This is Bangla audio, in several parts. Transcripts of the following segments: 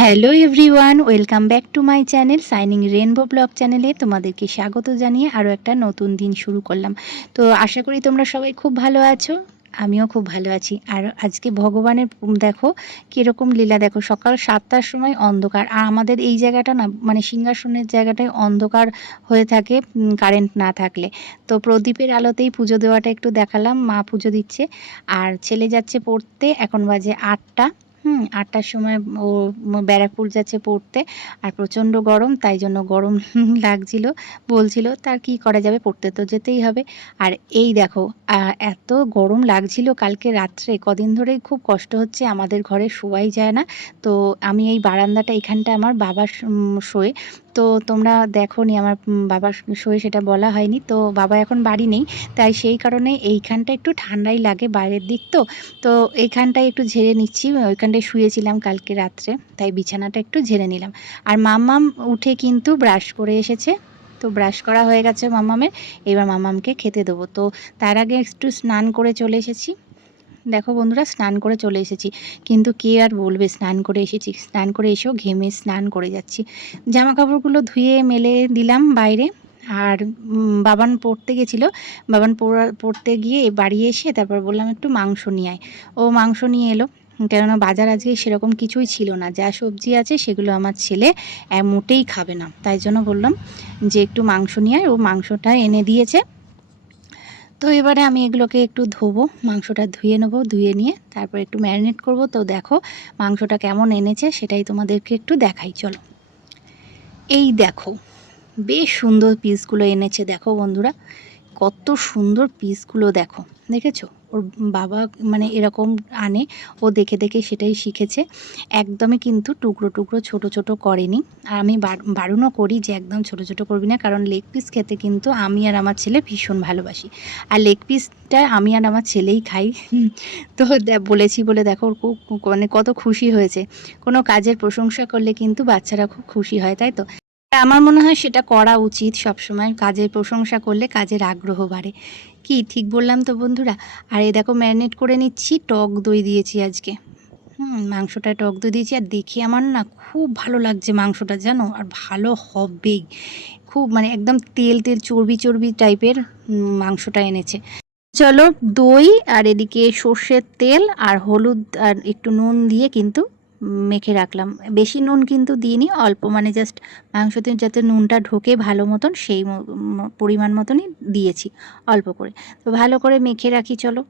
Hello everyone, welcome back to my channel shining rainbow blog চ্যানেলে তোমাদেরকে স্বাগত জানিয়ে আরও একটা নতুন দিন শুরু করলাম। তো আশা করি তোমরা সবাই খুব ভালো আছো, আমিও খুব ভালো আছি। আর আজকে ভগবানের দেখো কীরকম লীলা, দেখো সকাল 7টার সময় অন্ধকার, আর আমাদের এই জায়গাটা না মানে সিংহাসনের জায়গাটায় অন্ধকার হয়ে থাকে কারেন্ট না থাকলে। তো প্রদীপের আলোতেই পুজো দেওয়াটা একটু দেখালাম, মা পুজো দিচ্ছে আর ছেলে যাচ্ছে পড়তে, এখন বাজে 8টা। 8টার সময় ও ব্যারাকপুর যাচ্ছে পড়তে। আর প্রচণ্ড গরম, তাই জন্য গরম লাগছিল, বলছিল তার কি করা যাবে, পড়তে তো যেতেই হবে। আর এই দেখো এত গরম লাগছিল কালকে রাত্রে, কদিন ধরেই খুব কষ্ট হচ্ছে, আমাদের ঘরে শোয়াই যায় না। তো আমি এই বারান্দাটা, এখানটা আমার বাবা শোয়। তো তোমরা দেখোনি আমার বাবা শোয়ে, সেটা বলা হয়নি। তো বাবা এখন বাড়ি নেই, তাই সেই কারণে এইখানটা একটু ঠান্ডাই লাগে, বাইরের দিক তো। তো এইখানটায় একটু ঝেড়ে নিচ্ছি, ওইখানটায় শুয়েছিলাম কালকে রাত্রে, তাই বিছানাটা একটু ঝেড়ে নিলাম। আর মাম্মাম উঠে কিন্তু ব্রাশ করে এসেছে। তো ব্রাশ করা হয়ে গেছে মাম্মামের, এবার মাম্মামকে খেতে দেবো। তো তার আগে একটু স্নান করে চলে এসেছি। দেখো বন্ধুরা, স্নান করে চলে এসেছি, কিন্তু কে আর বলবে স্নান করে এসেছি, স্নান করে এসেও ঘেমে স্নান করে যাচ্ছি। জামা কাপড়গুলো ধুয়ে মেলে দিলাম বাইরে। আর বাবান পড়তে গেছিলো, বাবান পড়তে গিয়ে বাড়ি এসে তারপর বললাম একটু মাংস নিয়ে আয়। ও মাংস নিয়ে এলো, কেননা বাজার আজকে সেরকম কিছুই ছিল না, যা সবজি আছে সেগুলো আমার ছেলে মোটেই খাবে না, তাই জন্য বললাম যে একটু মাংস নিয়ে আয়। ও মাংসটা এনে দিয়েছে। তো এবারে আমি এগুলোকে একটু ধোবো, মাংসটা ধুয়ে নেবো, ধুয়ে নিয়ে তারপর একটু ম্যারিনেট করব। তো দেখো মাংসটা কেমন এনেছে সেটাই তোমাদেরকে একটু দেখাই, চলো। এই দেখো বেশ সুন্দর পিসগুলো এনেছে, দেখো বন্ধুরা কত সুন্দর পিসগুলো, দেখো দেখেছো? ওর বাবা মানে এরকম আনে, ও দেখে দেখে সেটাই শিখেছে। একদমই কিন্তু টুকরো টুকরো ছোট ছোট করেনি। আর আমি বারণও করি যে একদম ছোট ছোট করবি না, কারণ লেগ পিস খেতে কিন্তু আমি আর আমার ছেলে ভীষণ ভালোবাসি। আর লেগ পিসটা আমি আর আমার ছেলেই খাই। তো বলেছি বলে দেখো ওর খুব মানে কত খুশি হয়েছে। কোনো কাজের প্রশংসা করলে কিন্তু বাচ্চারা খুব খুশি হয়, তাই তো? আমার মনে হয় সেটা করা উচিত সবসময়, কাজের প্রশংসা করলে কাজের আগ্রহ বাড়ে। কি ঠিক বললাম তো বন্ধুরা? আর এই দেখো ম্যারিনেট করে নিচ্ছি, টক দই দিয়েছি আজকে। মাংসটা টক দই দিয়েছি, আর দেখে আমার না খুব ভালো লাগছে মাংসটা, জানো? আর ভালো হবেই, খুব মানে একদম তেল তেল চর্বি চর্বি টাইপের মাংসটা এনেছে। চলো, দই আর এদিকে সর্ষের তেল আর হলুদ আর একটু নুন দিয়ে কিন্তু মেখে রাখলাম। বেশি নুন কিন্তু দিইনি, অল্প, মানে জাস্ট মাংসতে যাতে নুনটা ঢোকে ভালো মতন সেই পরিমাণ মতনই দিয়েছি, অল্প করে। তো ভালো করে মেখে রাখি, চলো।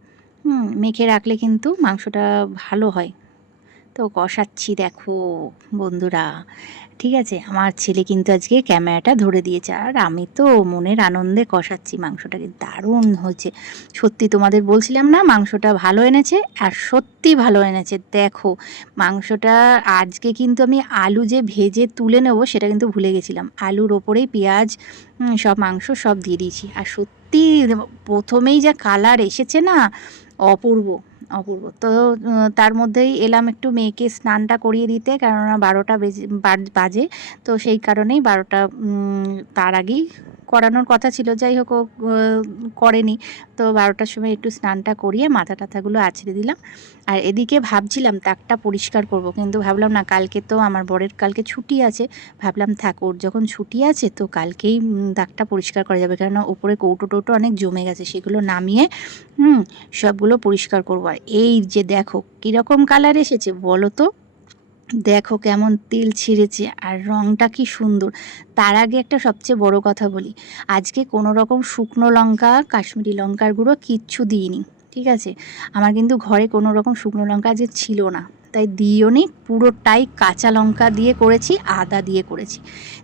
মেখে রাখলে কিন্তু মাংসটা ভালো হয়। তো কষাচ্ছি দেখো বন্ধুরা, ঠিক আছে? আমার ছেলে কিন্তু আজকে ক্যামেরাটা ধরে দিয়েছে, আর আমি তো মনের আনন্দে কষাচ্ছি। মাংসটাকে দারুণ হয়েছে সত্যি, তোমাদের বলছিলাম না মাংসটা ভালো এনেছে, আর সত্যি ভালো এনেছে। দেখো মাংসটা আজকে কিন্তু আমি আলু যে ভেজে তুলে নেবো সেটা কিন্তু ভুলে গেছিলাম, আলুর ওপরেই পেঁয়াজ সব মাংস সব দিয়ে দিয়েছি। আর সত্যি প্রথমেই যা কালার এসেছে না, অপূর্ব অপূর্ব। তো তার মধ্যেই এলাম একটু মেয়েকে স্নানটা করিয়ে দিতে, কেননা 12টা বাজে। তো সেই কারণেই 12টা তার আগেই করানোর কথা ছিল, যাই হোক ও করেনি। তো 12টার সময় একটু স্নানটা করিয়ে মাথা টাথাগুলো আছড়ে দিলাম। আর এদিকে ভাবছিলাম তাকটা পরিষ্কার করব, কিন্তু ভাবলাম না, কালকে তো আমার বরের কালকে ছুটি আছে। ভাবলাম থাক, ওর যখন ছুটি আছে তো কালকেই তাকটা পরিষ্কার করা যাবে, কেননা উপরে কৌটো টৌটো অনেক জমে গেছে, সেগুলো নামিয়ে সবগুলো পরিষ্কার করবো। আর এই যে দেখো কীরকম কালার এসেছে বলো তো, দেখো কেমন তেল ছিঁড়েছে, আর রঙটা কি সুন্দর। তার আগে একটা সবচেয়ে বড় কথা বলি, আজকে কোনো রকম শুকনো লঙ্কা, কাশ্মীরি লঙ্কার গুঁড়ো কিচ্ছু দিইনি, ঠিক আছে? আমার কিন্তু ঘরে কোনো রকম শুকনো লঙ্কা আজকে ছিল না, তাই দিইও নি, পুরোটাই কাঁচা লঙ্কা দিয়ে করেছি, আদা দিয়ে করেছি।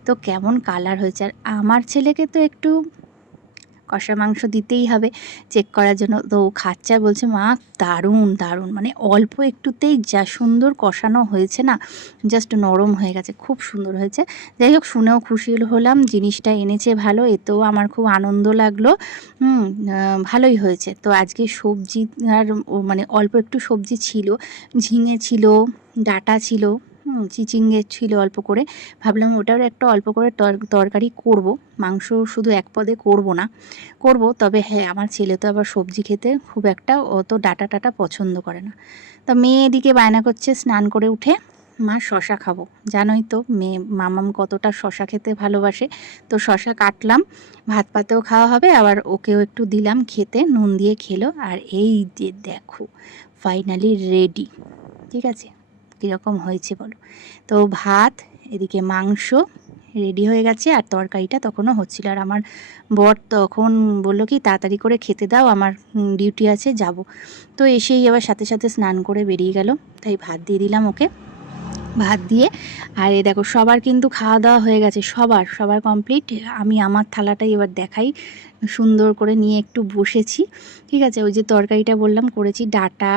তো কেমন কালার হয়েছে। আর আমার ছেলেকে তো একটু কষা মাংস দিতেই হবে চেক করার জন্য, তো খাচ্ছে আর বলছে মা দারুণ দারুণ, মানে অল্প একটুতেই যা সুন্দর কষানো হয়েছে না, জাস্ট নরম হয়ে গেছে, খুব সুন্দর হয়েছে। যাই হোক, শুনেও খুশি হলাম, জিনিসটা এনেছে ভালো, এতেও আমার খুব আনন্দ লাগলো। ভালোই হয়েছে। তো আজকে সবজি আর মানে অল্প একটু সবজি ছিল, ঝিঙে ছিল, ডাঁটা ছিল, চিচিঙ্গে ছিল অল্প করে। ভাবলাম ওটার একটা অল্প করে তরকারি করব, মাংস শুধু এক পদে করব না, করব। তবে হ্যাঁ, আমার ছেলে তো আবার সবজি খেতে খুব একটা অত ডাঁটা টাটা পছন্দ করে না। তা মেয়ে এদিকে বায়না করছে স্নান করে উঠে মা শশা খাবো, জানোই তো মেয়ে মামাম কতটা শশা খেতে ভালোবাসে। তো শশা কাটলাম, ভাত পাতেও খাওয়া হবে, আবার ওকেও একটু দিলাম খেতে, নুন দিয়ে খেলো। আর এই যে দেখো ফাইনালি রেডি, ঠিক আছে, কীরকম হয়েছে বলো। তো ভাত, এদিকে মাংস রেডি হয়ে গেছে, আর তরকারিটা তখনও হচ্ছিল। আর আমার বর তখন বললো কি তাড়াতাড়ি করে খেতে দাও, আমার ডিউটি আছে, যাব। তো এসেই আবার সাথে সাথে স্নান করে বেরিয়ে গেল, তাই ভাত দিয়ে দিলাম ওকে। ভাত দিয়ে, আর এই দেখো সবার কিন্তু খাওয়া দাওয়া হয়ে গেছে, সবার কমপ্লিট। আমি আমার থালাটাই এবার দেখাই, সুন্দর করে নিয়ে একটু বসেছি, ঠিক আছে। ওই যে তরকারিটা বললাম করেছি, ডাঁটা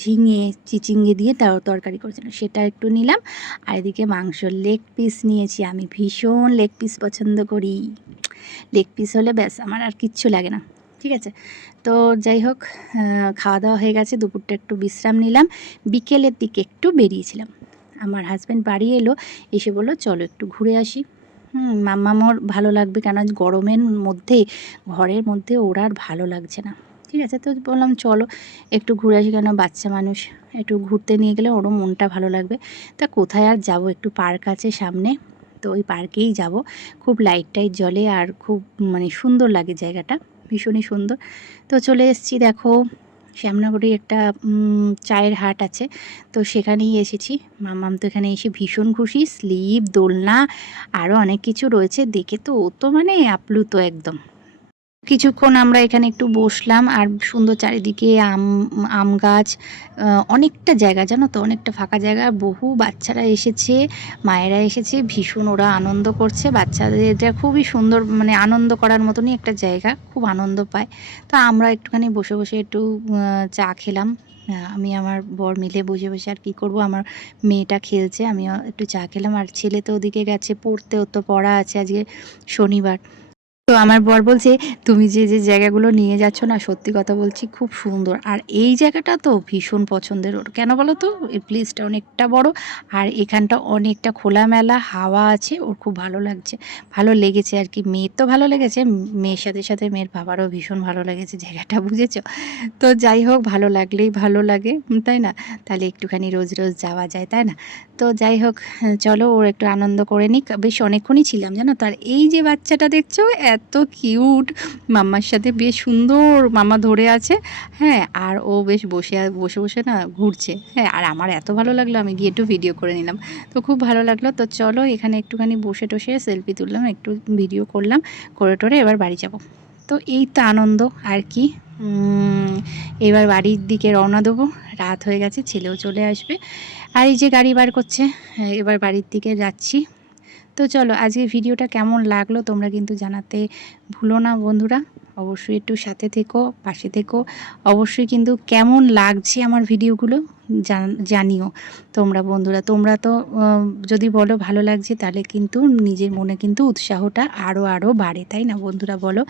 ঝিঙে চিচিঙ্গে দিয়ে তরকারি করেছিলাম, সেটা একটু নিলাম। আর এদিকে মাংস লেগ পিস নিয়েছি, আমি ভীষণ লেগ পিস পছন্দ করি। লেগ পিস হলে ব্যাস আমার আর কিচ্ছু লাগে না, ঠিক আছে। তো যাই হোক, খাওয়া দাওয়া হয়ে গেছে, দুপুরটা একটু বিশ্রাম নিলাম। বিকেলের দিকে একটু বেরিয়েছিলাম, আমার হাজব্যান্ড বাড়ি এলো, এসে বললো চলো একটু ঘুরে আসি। মাম্মামোর ভালো লাগবে, কেন গরমের মধ্যে ঘরের মধ্যে ওর আর ভালো লাগছে না, ঠিক আছে। তো বললাম চলো একটু ঘুরে আসি, কেন বাচ্চা মানুষ, একটু ঘুরতে নিয়ে গেলে ওরও মনটা ভালো লাগবে। তা কোথায় আর যাব, একটু পার্ক আছে সামনে, তো ওই পার্কেই যাব। খুব লাইট টাইট জ্বলে আর খুব মানে সুন্দর লাগে জায়গাটা, ভীষণই সুন্দর। তো চলে এসেছি, দেখো শ্যামনগরে একটা চায়ের হাট আছে, তো সেখানেই এসেছি। মাম্মাম তো এখানে এসে ভীষণ খুশি, স্লিপ, দোলনা আরও অনেক কিছু রয়েছে, দেখে তো ও তো মানে আপ্লুত একদম। কিছুক্ষণ আমরা এখানে একটু বসলাম, আর সুন্দর চারিদিকে আম গাছ, অনেকটা জায়গা জানো তো, অনেকটা ফাঁকা জায়গা, বহু বাচ্চারা এসেছে, মায়েরা এসেছে, ভীষণ ওরা আনন্দ করছে। বাচ্চাদের খুবই সুন্দর, মানে আনন্দ করার মতনই একটা জায়গা, খুব আনন্দ পায়। তো আমরা একটুখানি বসে বসে একটু চা খেলাম, আমি আমার বর মিলে বসে বসে। আর কি করব, আমার মেয়েটা খেলছে, আমিও একটু চা খেলাম। আর ছেলে তো ওদিকে গেছে পড়তে, ওর তো পড়া আছে আজকে শনিবার। তো আমার বর বলছে তুমি যে যে জায়গাগুলো নিয়ে যাচ্ছ না, সত্যি কথা বলছি খুব সুন্দর, আর এই জায়গাটা তো ভীষণ পছন্দের ওর। কেন বলো তো, এই প্লেসটা অনেকটা বড়, আর এখানটা অনেকটা খোলামেলা হাওয়া আছে, ওর খুব ভালো লাগছে, ভালো লেগেছে আর কি। মেয়ের তো ভালো লেগেছে, মেয়ের সাথে সাথে মেয়ের বাবারও ভীষণ ভালো লেগেছে জায়গাটা, বুঝেছো। তো যাই হোক, ভালো লাগলেই ভালো লাগে, তাই না, তাহলে একটুখানি রোজ রোজ যাওয়া যায়, তাই না। তো যাই হোক, চলো ওর একটু আনন্দ করে নিক, বেশ অনেকক্ষণই ছিলাম জানো তো। আর এই যে বাচ্চাটা দেখছো এত কিউট, মাম্মার সাথে বেশ সুন্দর মামা ধরে আছে, হ্যাঁ, আর ও বেশ বসে বসে বসে না ঘুরছে, হ্যাঁ। আর আমার এত ভালো লাগলো, আমি গিয়ে একটু ভিডিও করে নিলাম, তো খুব ভালো লাগলো। তো চলো এখানে একটুখানি বসে টসে সেলফি তুললাম, একটু ভিডিও করলাম, করে টোরে এবার বাড়ি যাব। তো এই তো আনন্দ আর কি। এবার বাড়ির দিকে রওনা দেবো, রাত হয়ে গেছে, ছেলেও চলে আসবে। আর এই যে গাড়ি বার করছে, এবার বাড়ির দিকে যাচ্ছি। তো চলো আজকে ভিডিওটা কেমন লাগলো তোমরা কিন্তু জানাতে ভুলো না বন্ধুরা, অবশ্যই একটু সাথে থেকো, পাশে থেকো। অবশ্যই কিন্তু কেমন লাগছে আমার ভিডিওগুলো জানিও তোমরা বন্ধুরা। তোমরা তো যদি বলো ভালো লাগছে, তাহলে কিন্তু নিজের মনে কিন্তু উৎসাহটা আরও বাড়ে, তাই না বন্ধুরা বলো।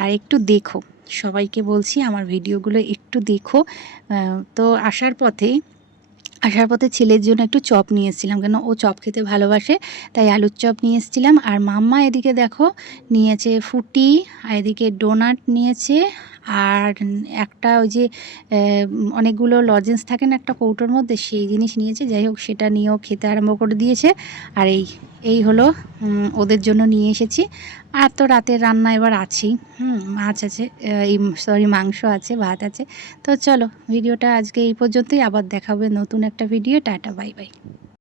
আর একটু দেখো, সবাইকে বলছি আমার ভিডিওগুলো একটু দেখো। তো আসার পথে ছেলের জন্য একটু চপ নিয়ে এসেছিলাম, কেন ও চপ খেতে ভালোবাসে, তাই আলুর চপ নিয়ে এসেছিলাম। আর মাম্মা এদিকে দেখো নিয়েছে ফুটি, আর এদিকে ডোনাট নিয়েছে, আর একটা ওই যে অনেকগুলো লজেন্স থাকে না একটা কৌটোর মধ্যে, সেই জিনিস নিয়েছে। যাই হোক, সেটা নিয়েও খেতে আরম্ভ করে দিয়েছে। আর এই হলো ওদের জন্য নিয়ে এসেছি। আর তো রাতের রান্না এবার আছেই, মাছ আছে, মাংস আছে, ভাত আছে। তো চলো ভিডিওটা আজকে এই পর্যন্তই, আবার দেখা হবে নতুন একটা ভিডিও। Tata, bye bye.